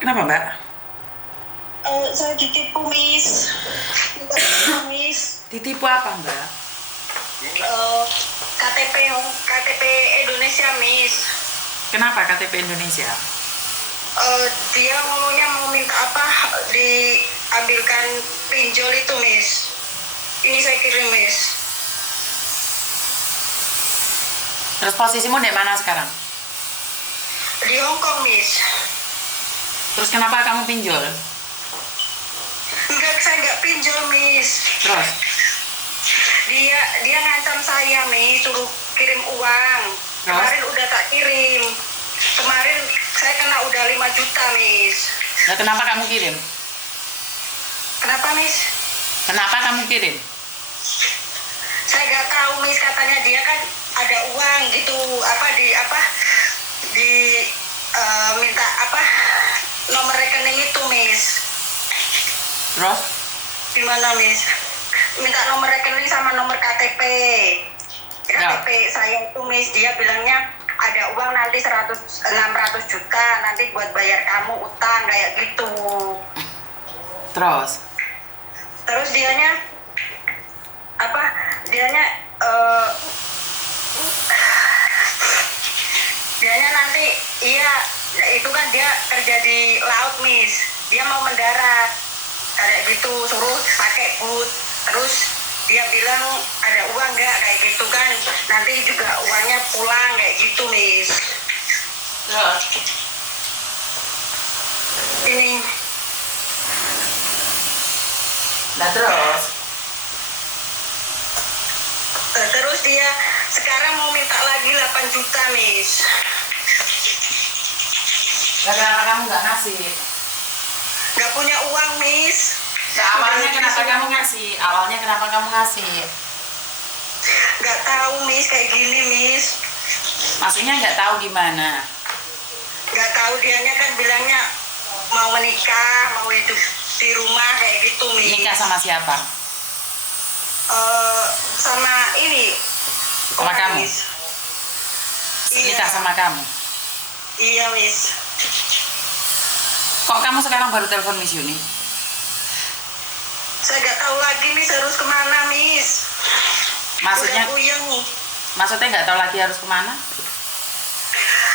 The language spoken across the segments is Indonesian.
Kenapa, Mbak? Saya ditipu, Miss. Miss. Ditipu apa, Mbak? KTP Indonesia, Miss. Kenapa KTP Indonesia? Dia ngomongnya mau minta apa, diambilkan pinjol itu, Miss. Ini saya kirim, Miss. Terus posisimu di mana sekarang? Di Hong Kong, Miss. Terus kenapa kamu pinjol? Enggak, saya nggak pinjol, Miss. Terus? Dia ngancam saya, Miss, suruh kirim uang. Kemarin udah tak kirim. Kemarin saya kena udah 5 juta, Miss. Nah, kenapa kamu kirim? Kenapa, Miss? Kenapa kamu kirim? Saya nggak tahu, Miss. Katanya dia kan ada uang gitu, minta nomor rekening itu, Miss. Terus? Gimana, Miss? Minta nomor rekening sama nomor KTP. KTP saya itu, Miss, dia bilangnya ada uang nanti 600 juta nanti buat bayar kamu utang kayak gitu. Terus Dianya nanti itu kan dia kerja di laut, Miss. Dia mau mendarat kayak gitu, suruh pakai boot. Terus dia bilang ada uang nggak kayak gitu kan, nanti juga uangnya pulang kayak gitu, Miss. Terus? Ini Nah, terus? terus dia sekarang mau minta lagi 8 juta, Miss. Nah, kenapa kamu nggak ngasih? Nggak punya uang, Miss. Nah, awalnya kenapa kamu ngasih? Nggak tahu, Miss, kayak gini, Miss. Maksudnya nggak tahu gimana? Nggak tahu, dianya kan bilangnya mau menikah, mau hidup di rumah kayak gitu, Miss. Nikah sama siapa? Sama ini. Sama kamu? Miss. Nikah sama kamu? Iya, Miss. Kok kamu sekarang baru telepon Miss Yuni? Saya nggak tahu lagi, Miss, harus kemana, Miss. Maksudnya? Udah puyeng. Maksudnya nggak tahu lagi harus kemana?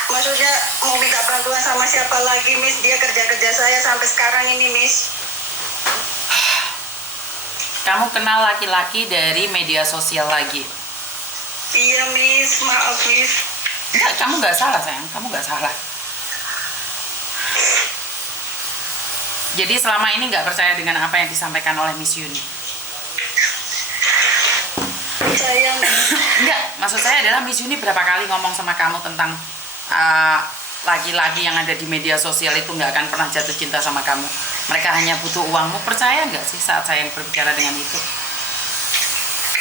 Maksudnya mau minta bantuan sama siapa lagi, Miss? Dia kerja saya sampai sekarang ini, Miss. Kamu kenal laki-laki dari media sosial lagi? Iya, Miss. Maaf, Miss. Enggak, kamu nggak salah, sayang. Kamu nggak salah. Jadi selama ini nggak percaya dengan apa yang disampaikan oleh Miss Yuni? Sayang. Enggak, maksud saya adalah Miss Yuni berapa kali ngomong sama kamu tentang laki-laki yang ada di media sosial itu nggak akan pernah jatuh cinta sama kamu. Mereka hanya butuh uangmu. Percaya nggak sih saat saya berbicara dengan itu?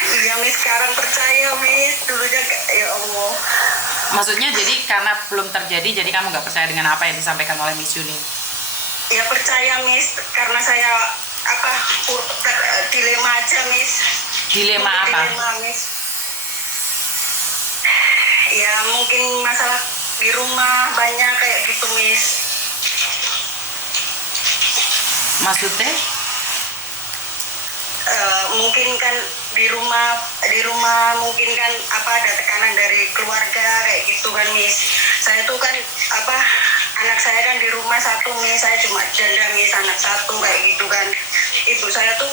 Iya, Miss, sekarang percaya, Miss. Dulunya ya Allah. Maksudnya jadi karena belum terjadi, jadi kamu nggak percaya dengan apa yang disampaikan oleh Miss Yuni? Ya percaya, Miss, karena saya dilema aja, Miss. Dilema apa? Dilema, Miss. Ya mungkin masalah di rumah banyak kayak gitu, Miss. Maksudnya? Mungkin kan di rumah mungkin kan ada tekanan dari keluarga kayak gitu kan, Miss. Saya tuh kan anak saya kan di rumah satu, Miss. Saya cuma janda, Miss, anak satu kayak gitu kan. Ibu saya tuh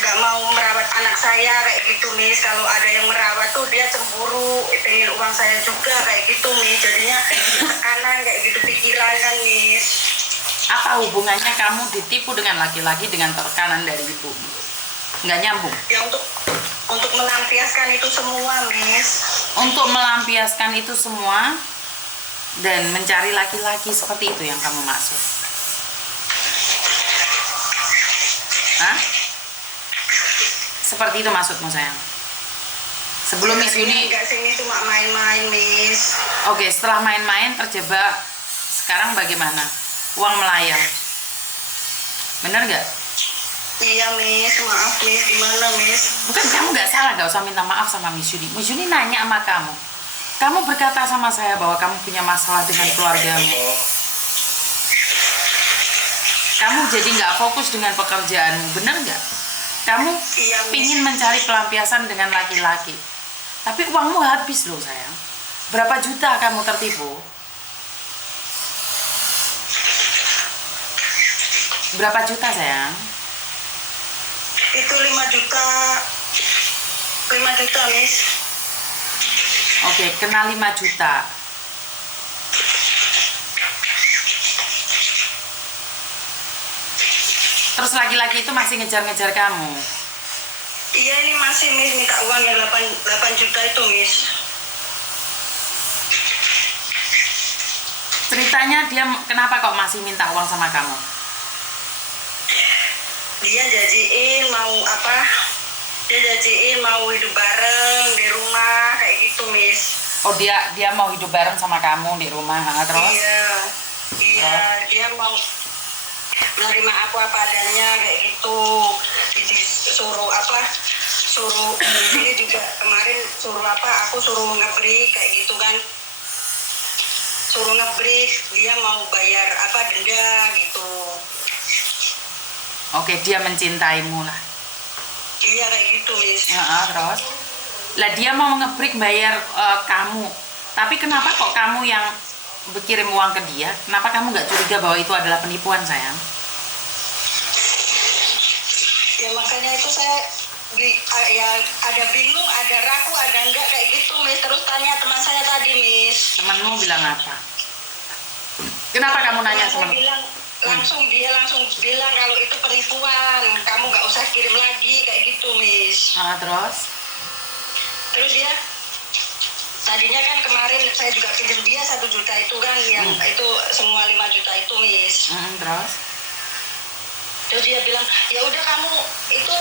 nggak mau merawat anak saya kayak gitu, Miss. Kalau ada yang merawat tuh dia cemburu, pengen uang saya juga kayak gitu, Miss. Jadinya tekanan kayak gitu pikiran kan, Miss. Apa hubungannya kamu ditipu dengan laki-laki dengan tekanan dari ibu? Nggak nyambung. Ya untuk melampiaskan itu semua, Miss. Untuk melampiaskan itu semua dan mencari laki-laki seperti itu yang kamu maksud? Hah? Seperti itu maksudmu, sayang? Sebelum Miss Yuni... Enggak, sini cuma main-main, Miss. Oke, setelah main-main terjebak, sekarang bagaimana? Uang melayang. Bener nggak? Iya, Miss. Maaf, Miss. Gimana, Miss? Bukan, kamu nggak salah, nggak usah minta maaf sama Miss Yuni. Miss Yuni nanya sama kamu. Kamu berkata sama saya bahwa kamu punya masalah dengan keluargamu. kamu jadi nggak fokus dengan pekerjaanmu, bener nggak? Kamu Iya, Miss. pingin mencari pelampiasan dengan laki-laki, tapi uangmu habis loh sayang. Berapa juta kamu tertipu? Berapa juta sayang? Itu 5 juta. 5 juta, Miss. Oke, kena 5 juta. Terus laki-laki itu masih ngejar-ngejar kamu? Iya, ini masih, Miss, minta uang yang 8 juta itu, Miss. Ceritanya dia kenapa kok masih minta uang sama kamu? Dia janjiin mau apa? Dia janjiin mau hidup bareng di rumah kayak gitu, Miss. Oh, dia mau hidup bareng sama kamu di rumah, terus? Iya, dia mau menerima aku apa adanya kayak gitu. Disuruh ini juga kemarin suruh aku suruh ngebreak kayak gitu kan. Suruh ngebreak, dia mau bayar denda gitu. Oke, dia mencintaimu lah. Iya kayak gitu, Miss. Terus? Lah dia mau ngebreak bayar kamu. Tapi kenapa kok kamu yang berkirim uang ke dia? Kenapa kamu nggak curiga bahwa itu adalah penipuan, sayang? Ya makanya itu saya ya ada bingung, ada ragu, ada enggak kayak gitu, Miss. Terus tanya teman saya tadi, Miss. Temanmu bilang apa? Kenapa kamu nanya Teman saya teman? bilang dia langsung bilang kalau itu penipuan, kamu nggak usah kirim lagi kayak gitu, Miss. Terus? Terus dia tadinya kan kemarin saya juga pinjam dia 1 juta itu kan, yang itu semua 5 juta itu, Miss. Terus? Terus dia bilang, ya udah kamu itu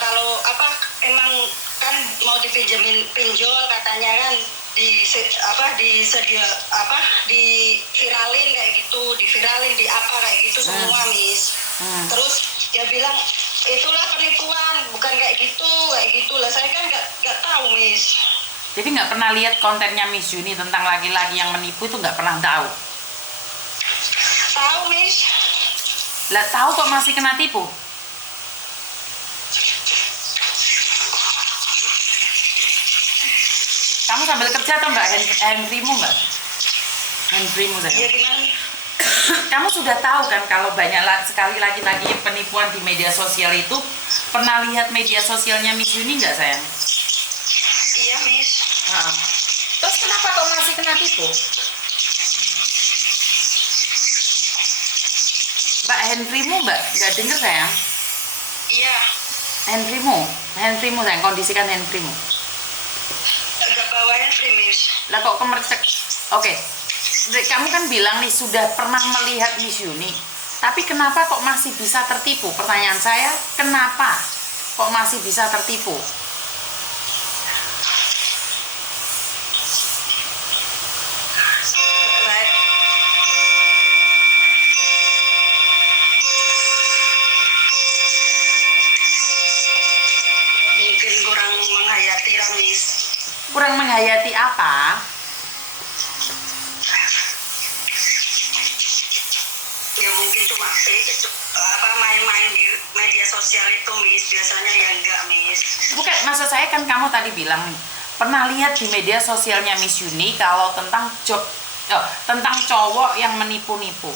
kalau emang kan mau dipinjemin pinjol katanya kan diviralin kayak gitu, diviralin di apa kayak gitu semua, Miss. Terus dia bilang itulah penipuan, bukan kayak gitu lah. Saya kan nggak tahu, Miss. Jadi nggak pernah lihat kontennya Miss Yuni tentang laki-laki yang menipu itu, nggak pernah tahu? Tahu, Miss. Lah tahu kok masih kena tipu? Kamu sambil kerja atau mbak handphonemu mbak? Handphonemu saya. Iya gimana? Kamu sudah tahu kan kalau banyak sekali laki-laki penipuan di media sosial itu. Pernah lihat media sosialnya Miss Yuni nggak sayang? Iya, Miss. Terus kenapa kok masih kena tipu? Mbak, handphonemu mbak, nggak denger sayang? Iya. Handphonemu sayang, kondisikan handphonemu. Nggak bawa handphone, Miss. Lah kok kemercek? Oke. Kamu kan bilang nih sudah pernah melihat Miss Yuni, tapi kenapa kok masih bisa tertipu? Pertanyaan saya, kenapa kok masih bisa tertipu? Mungkin kurang menghayati lah, Miss. Kurang menghayati apa? Ya mungkin cuma main-main di media sosial itu, Miss. Biasanya ya enggak, Miss. Bukan, maksud saya kan kamu tadi bilang nih, pernah lihat di media sosialnya Miss Yuni kalau tentang tentang cowok yang menipu-nipu.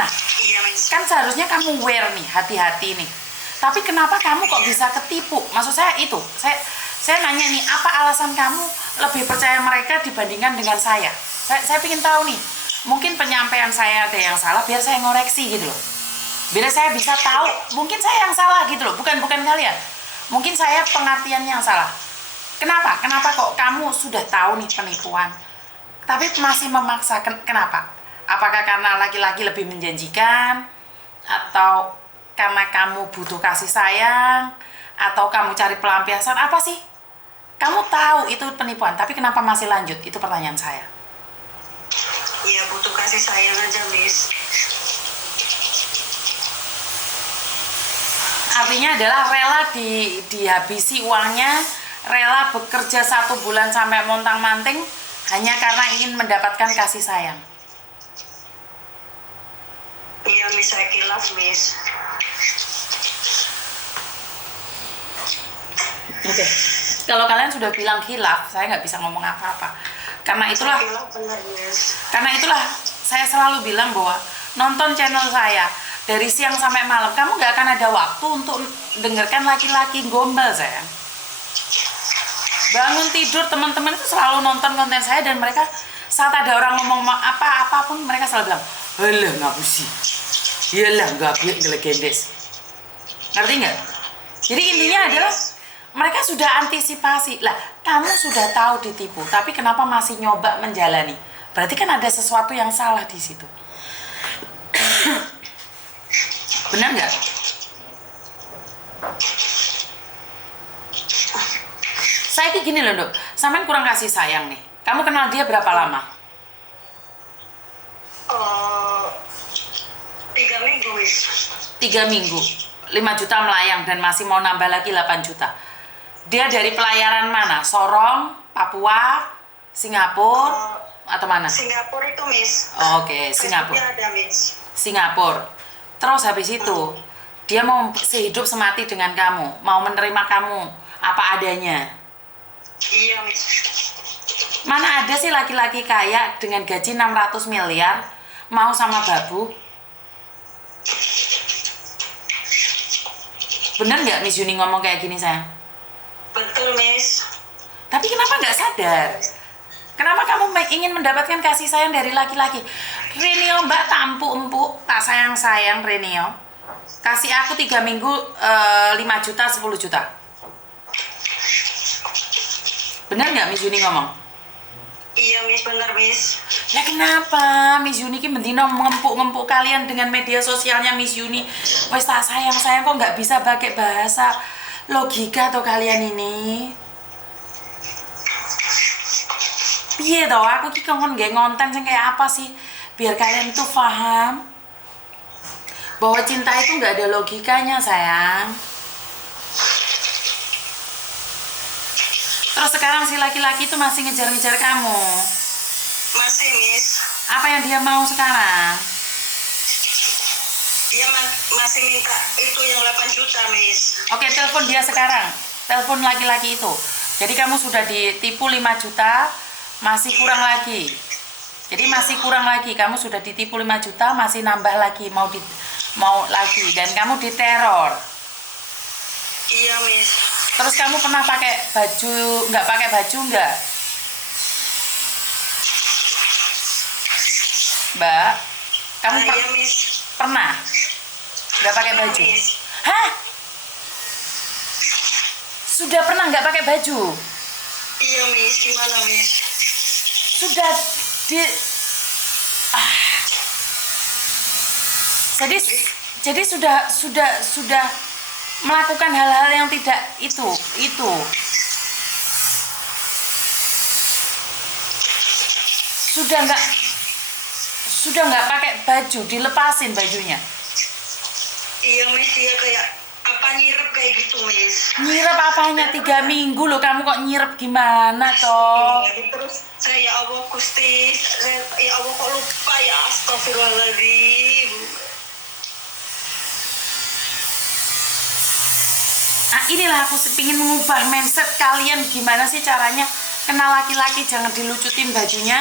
Nah, Iya, Miss. kan seharusnya kamu aware nih, hati-hati nih. Tapi kenapa kamu kok bisa ketipu? Maksud saya itu, saya nanya nih, apa alasan kamu lebih percaya mereka dibandingkan dengan saya? Saya ingin tahu nih, mungkin penyampaian saya ada yang salah, biar saya ngoreksi gitu loh. Biar saya bisa tahu, mungkin saya yang salah gitu loh, bukan kalian. Mungkin saya pengertian yang salah. Kenapa kok kamu sudah tahu nih penipuan, tapi masih memaksa? Kenapa? Apakah karena laki-laki lebih menjanjikan, atau karena kamu butuh kasih sayang, atau kamu cari pelampiasan? Apa sih? Kamu tahu itu penipuan, tapi kenapa masih lanjut? Itu pertanyaan saya. Iya, butuh kasih sayang aja, Miss. Artinya adalah rela dihabisi uangnya, rela bekerja 1 bulan sampai montang-manting hanya karena ingin mendapatkan kasih sayang. Iya Miss, saya kilaf Miss. Oke. Kalau kalian sudah bilang khilaf, saya nggak bisa ngomong apa-apa. Karena itulah, Kilaf benar Miss. saya selalu bilang bahwa nonton channel saya dari siang sampai malam, kamu nggak akan ada waktu untuk dengarkan laki-laki gombal, sayang. Bangun tidur, teman-teman itu selalu nonton konten saya, dan mereka saat ada orang ngomong apapun, mereka selalu bilang, "Halah, ngapusi. Iyalah, nggak biar ngelegendes." Ngerti nggak? Jadi intinya adalah mereka sudah antisipasi. Lah, kamu sudah tahu ditipu, tapi kenapa masih nyoba menjalani? Berarti kan ada sesuatu yang salah di situ. Benar nggak? Saya kayak gini loh, Dok. Sampean kurang kasih sayang nih. Kamu kenal dia berapa lama? 3 minggu Miss. 3 minggu. 5 juta melayang dan masih mau nambah lagi 8 juta. Dia dari pelayaran mana? Sorong, Papua, Singapura, atau mana? Singapura itu Miss. Oke, Singapura. Facebooknya ada Miss. Singapura. Terus habis itu, dia mau sehidup semati dengan kamu, mau menerima kamu apa adanya. Iya Miss. Mana ada sih laki-laki kaya dengan gaji 600 miliar mau sama babu? Bener nggak Miss Yuni ngomong kayak gini, sayang? Betul Miss. Tapi kenapa nggak sadar? Kenapa kamu ingin mendapatkan kasih sayang dari laki-laki? Renio, Mbak, tak empuk-empuk, tak sayang-sayang, Renio. Kasih aku 3 minggu 5 juta, 10 juta. Bener nggak Miss Yuni ngomong? Iya Miss, benar Miss. Ya kenapa Miss Yuni ki bendino ngempuk-ngempuk kalian dengan media sosialnya Miss Yuni? Wes tak sayang-sayang kok nggak bisa pakai bahasa logika tuh kalian ini. Piye toh, aku ki kongkon nggak ngonten sing kayak apa sih? Biar kalian tuh paham bahwa cinta itu nggak ada logikanya, sayang. Terus sekarang si laki-laki itu masih ngejar-ngejar kamu. Masih Miss. Apa yang dia mau sekarang? Dia masih minta itu yang 8 juta Miss. Oke, telepon dia sekarang. Telepon laki-laki itu. Jadi kamu sudah ditipu 5 juta, masih kurang lagi. Jadi masih kurang lagi, kamu sudah ditipu 5 juta, masih nambah lagi, mau lagi, dan kamu diteror. Iya Miss. Terus kamu pernah pakai baju, nggak pakai baju nggak? Mbak, kamu Iya Miss. pernah nggak pakai baju? Miss. Hah? Sudah pernah nggak pakai baju? Iya Miss, gimana Miss? Sudah di jadi sudah melakukan hal-hal yang tidak itu sudah nggak pakai baju, dilepasin bajunya. Iya Miss, dia kayak apa nyirep kayak gitu Miss. Nyirep apanya? 3 minggu loh, kamu kok nyirep gimana toh? Iya, terus saya ya Allah Gusti, ya Allah kok lupa ya, astagfirullahaladzim. Nah, inilah aku ingin mengubah mindset kalian, gimana sih caranya kenal laki-laki, jangan dilucutin bajunya.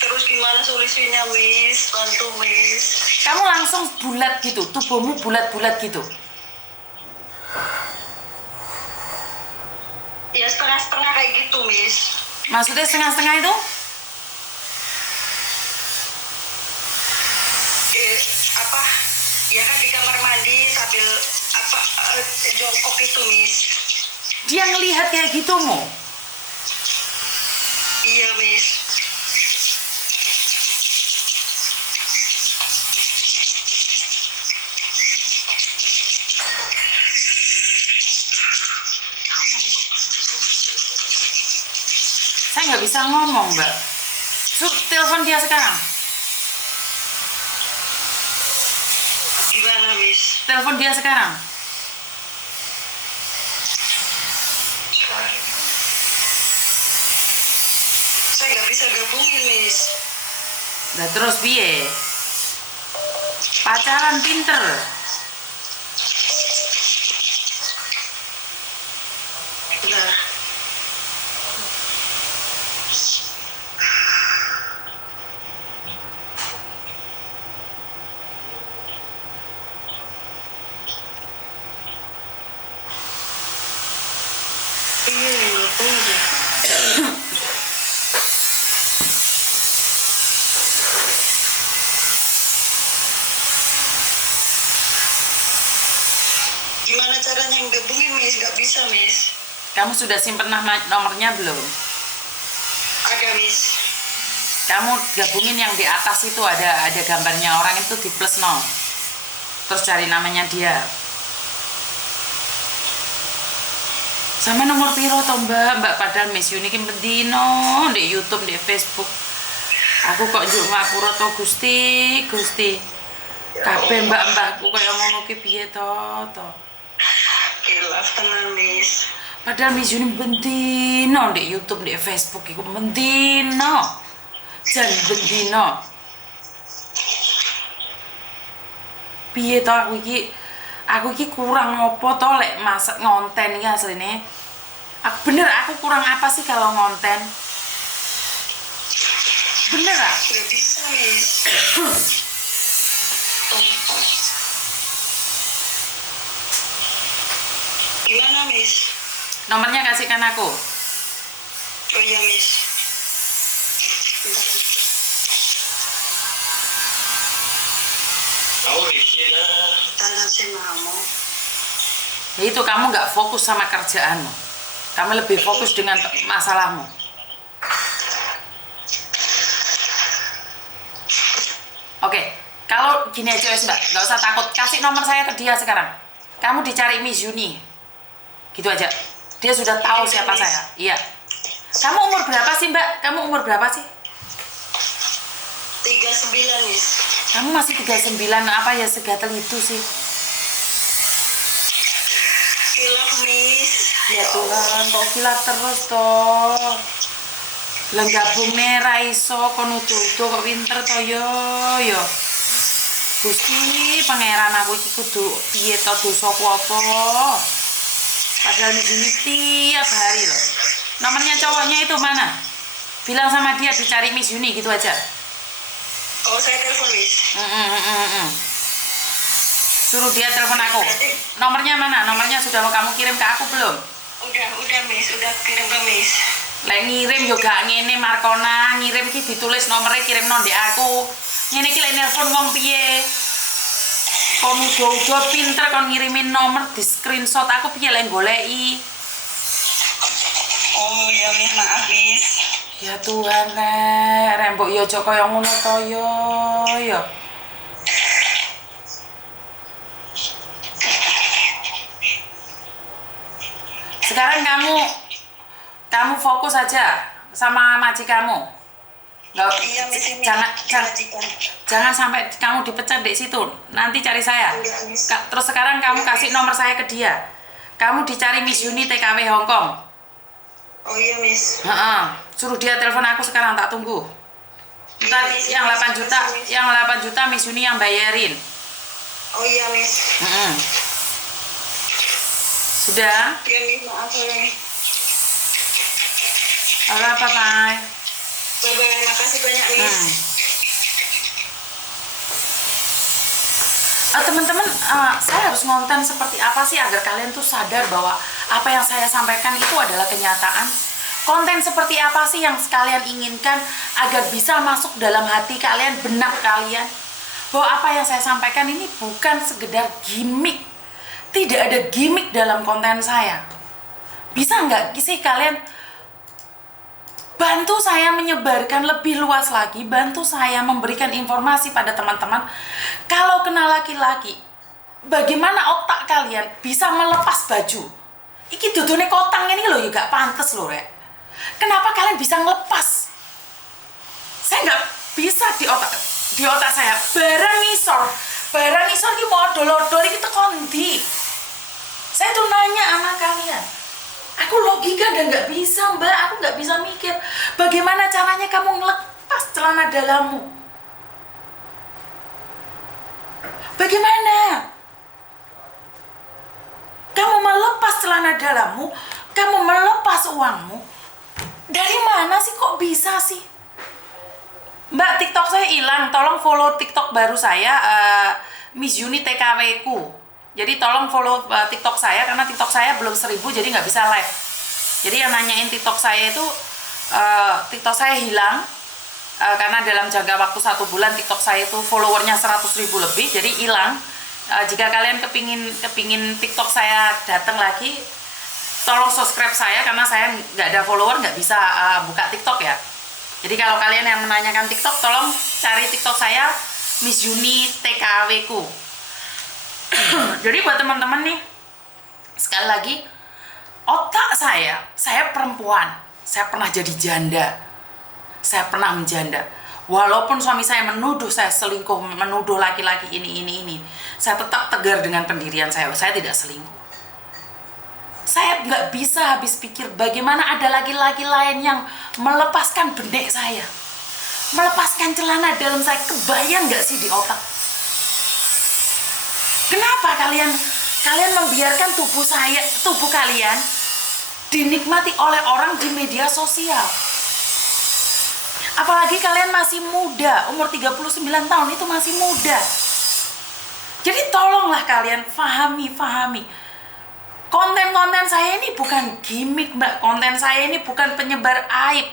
Terus gimana solusinya Miss? Bantu Miss. Kamu langsung bulat gitu, tubuhmu bulat-bulat gitu. Ya setengah-setengah kayak gitu Miss. Maksudnya setengah-setengah itu? Apa? Ya kan di kamar mandi sambil apa jongkok itu Miss. Dia ngelihat kayak gitu mu? Iya Miss. Saya nggak bisa ngomong, Mbak. Telepon dia sekarang. Gimana Miss? Telepon dia sekarang. saya nggak bisa gabungin, Miss. Nah terus piye? Pacaran pinter. Nah, gimana caranya gabungin, Miss? Nggak bisa, Miss. Kamu sudah simpen nomornya belum? Ada, Miss. Kamu gabungin yang di atas itu ada gambarnya orang itu di plus 0. Terus cari namanya dia. Sama nomor piro to mbak padahal Miss Yuni ki bendino di YouTube, di Facebook. Aku kok njuk ngapura to Gusti. Kabeh mbak-mbakku kaya ngono ki piye to. Kilaf tenan, Miss. Padahal Miss Yuni bendino di YouTube, di Facebook iku bendino. Jan bendino. Piye to aku iki kurang apa to lek masak ngonten iki asline. Aku kurang apa sih kalau ngonten? Bener ah? Nggak bisa, Miss. Gimana, Miss? Nomornya kasihkan aku. Oh iya, Miss. Bentar. Tangan si Mamo. Ya itu kamu nggak fokus sama kerjaanmu. Kamu lebih fokus dengan masalahmu. Oke, kalau gini aja wes mbak, nggak usah takut. Kasih nomor saya ke dia sekarang. Kamu dicari Miss Yuni. Gitu aja. Dia sudah tahu siapa saya. Iya. Kamu umur berapa sih mbak? Kamu umur berapa sih? 39, Miss. Kamu masih 39, apa ya segatel itu sih? Kilaf, Miss. Ya Tuhan, kok kilap terus toh. Lah gabung merah iso kon udo-udo kok pinter to yo. Gusti pangeran aku iki kudu piye to dosaku apa? Padahal di sini tiap hari loh. Nomornya cowoknya itu mana? Bilang sama dia dicari Miss Yuni gitu aja. Oh, saya telepon, Miss. Suruh dia telepon aku. Nomornya mana? Nomornya sudah mau kamu kirim ke aku belum? Udah, Miss. Udah kirim ke Miss. Lek ngirim yo gak ngene Markona, ngirim ki ditulis nomornya kirim non di aku. Ngene ki lek nelpon wong piye? Kon udo-udo pinter kon ngirimin nomor di screenshot aku piye lek goleki. Oh ya, Miss. Maaf, Miss. Ya Tuhan, rembok yo aja kaya ngono to yo. Sekarang kamu fokus aja sama majikanmu. Nggak, Iya, Miss. jangan sampai kamu dipecat di situ. Nanti cari saya. Terus sekarang kamu kasih nomor saya ke dia. Kamu dicari Miss Yuni TKW Hongkong. Oh iya, Miss. Suruh dia telepon aku sekarang, tak tunggu. Ntar yang 8 juta Miss Yuni yang bayarin. Oh iya, Miss. Sudah? Iya, Miss. Maaf ya. Bye. Bye-bye. Makasih banyak, Miss. Teman-teman, saya harus ngonten seperti apa sih agar kalian tuh sadar bahwa apa yang saya sampaikan itu adalah kenyataan. Konten seperti apa sih yang kalian inginkan agar bisa masuk dalam hati kalian, benak kalian. Bahwa apa yang saya sampaikan ini bukan sekedar gimmick. Tidak ada gimmick dalam konten saya. Bisa nggak sih kalian bantu saya menyebarkan lebih luas lagi, bantu saya memberikan informasi pada teman-teman. Kalau kena laki-laki, bagaimana otak kalian bisa melepas baju? Iki dudune kotang ini loh, juga pantes loh, Rek. Kenapa kalian bisa ngelepas? Saya nggak bisa di otak saya. Barang isor ki mau odol-odol iki teko ndi? Saya tuh nanya sama kalian. Aku logika dan nggak bisa, Mbak. Aku nggak bisa mikir. Bagaimana caranya kamu ngelepas celana dalammu? Bagaimana? Kamu melepas celana dalammu, kamu melepas uangmu. Dari mana sih, kok bisa sih? Mbak, TikTok saya hilang. Tolong follow TikTok baru saya, Miss Yuni TKW ku. Jadi tolong follow TikTok saya, karena TikTok saya belum 1000, jadi nggak bisa live. Jadi yang nanyain TikTok saya itu, TikTok saya hilang, karena dalam jangka waktu 1 bulan TikTok saya itu followernya 100.000 lebih, jadi hilang. Jika kalian kepingin TikTok saya datang lagi, tolong subscribe saya, karena saya nggak ada follower, nggak bisa buka TikTok ya. Jadi kalau kalian yang menanyakan TikTok, tolong cari TikTok saya, Miss Yuni TKW ku. Jadi buat teman-teman nih, sekali lagi, otak saya perempuan, saya pernah jadi janda, saya pernah menjanda. Walaupun suami saya menuduh saya selingkuh, menuduh laki-laki ini, saya tetap tegar dengan pendirian saya tidak selingkuh. Saya nggak bisa habis pikir bagaimana ada laki-laki lain yang melepaskan benek saya, melepaskan celana dalam saya. Kebayang nggak sih di otak? Kenapa kalian membiarkan tubuh kalian dinikmati oleh orang di media sosial? Apalagi kalian masih muda, umur 39 tahun itu masih muda. Jadi tolonglah kalian fahami. Konten-konten saya ini bukan gimmick, Mbak. Konten saya ini bukan penyebar aib.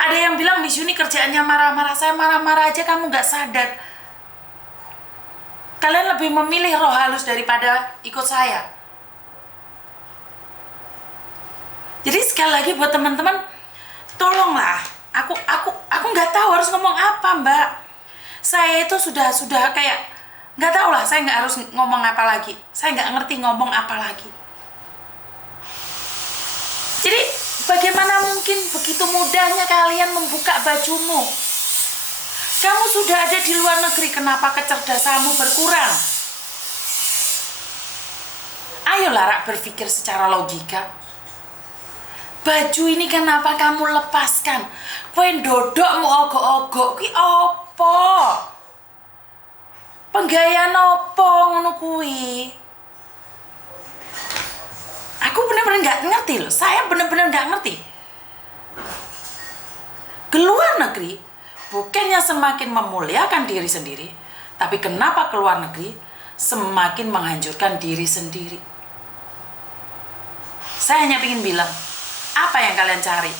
Ada yang bilang, Miss Yuni kerjaannya marah-marah. Saya marah-marah aja kamu nggak sadar. Kalian lebih memilih roh halus daripada ikut saya. Jadi sekali lagi buat teman-teman, tolonglah. Aku nggak tahu harus ngomong apa, Mbak. Saya itu sudah kayak nggak tahu lah. Saya nggak harus ngomong apa lagi. Saya nggak ngerti ngomong apa lagi. Jadi bagaimana mungkin begitu mudahnya kalian membuka bajumu? Kamu sudah ada di luar negeri, kenapa kecerdasanmu berkurang? Ayolah, Rak, berpikir secara logika. Baju ini kenapa kamu lepaskan? Kowe ndodokmu ogok-ogok kuwi apa? Penggayaan apa ngono kuwi? Aku bener-bener nggak ngerti loh. Saya bener-bener nggak ngerti. Keluar negeri bukannya semakin memuliakan diri sendiri, tapi kenapa keluar negeri semakin menghancurkan diri sendiri? Saya hanya ingin bilang, apa yang kalian cari?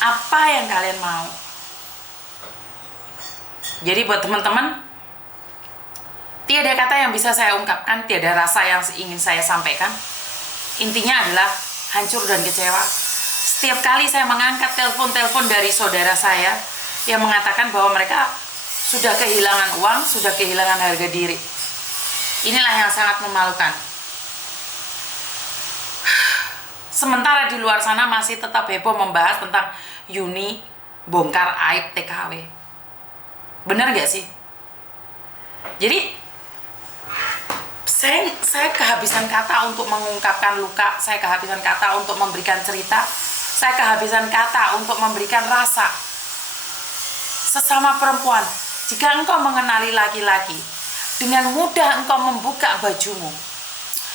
Apa yang kalian mau? Jadi buat teman-teman, tiada kata yang bisa saya ungkapkan, tiada rasa yang ingin saya sampaikan. Intinya adalah hancur dan kecewa. Setiap kali saya mengangkat telepon dari saudara saya yang mengatakan bahwa mereka sudah kehilangan uang, sudah kehilangan harga diri. Inilah yang sangat memalukan. Sementara di luar sana masih tetap heboh membahas tentang Yuni bongkar aib TKW. Bener gak sih? Jadi saya kehabisan kata untuk mengungkapkan luka, saya kehabisan kata untuk memberikan cerita, saya kehabisan kata untuk memberikan rasa. Sesama perempuan, jika engkau mengenali laki-laki, dengan mudah engkau membuka bajumu,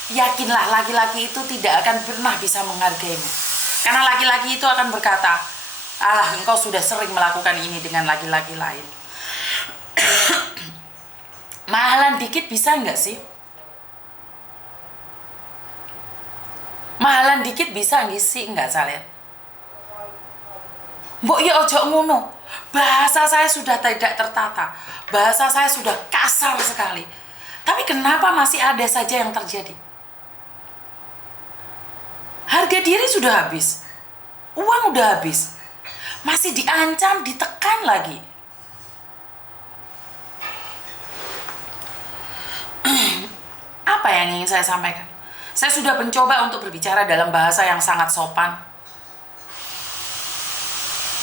yakinlah laki-laki itu tidak akan pernah bisa menghargaimu. Karena laki-laki itu akan berkata, alah, engkau sudah sering melakukan ini dengan laki-laki lain. Mahalan dikit bisa nggak sih? Mahalan dikit bisa nggak sih? Nggak salin. Mbok ya ojo ngono. Bahasa saya sudah tidak tertata. Bahasa saya sudah kasar sekali. Tapi kenapa masih ada saja yang terjadi? Harga diri sudah habis. Uang udah habis. Masih diancam, ditekan lagi. Apa yang ingin saya sampaikan? Saya sudah mencoba untuk berbicara dalam bahasa yang sangat sopan.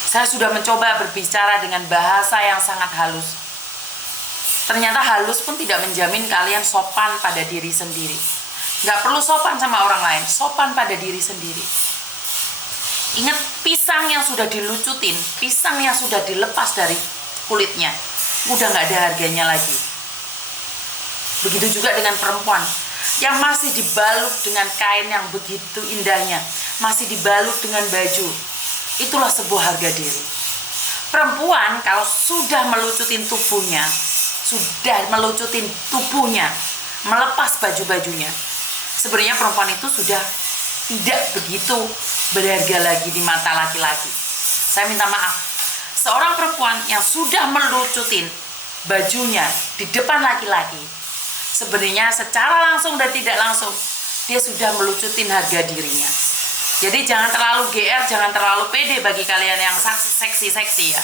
Saya sudah mencoba berbicara dengan bahasa yang sangat halus. Ternyata halus pun tidak menjamin kalian sopan pada diri sendiri. Nggak perlu sopan sama orang lain, sopan pada diri sendiri. Ingat, pisang yang sudah dilucutin, pisang yang sudah dilepas dari kulitnya, udah nggak ada harganya lagi. Begitu juga dengan perempuan yang masih dibalut dengan kain yang begitu indahnya, masih dibalut dengan baju, itulah sebuah harga diri. Perempuan kalau sudah melucutin tubuhnya, melepas baju-bajunya, sebenarnya perempuan itu sudah tidak begitu berharga lagi di mata laki-laki. Saya minta maaf, seorang perempuan yang sudah melucutin bajunya di depan laki-laki, sebenarnya secara langsung dan tidak langsung dia sudah melucutin harga dirinya. Jadi jangan terlalu GR, jangan terlalu pede bagi kalian yang seksi ya.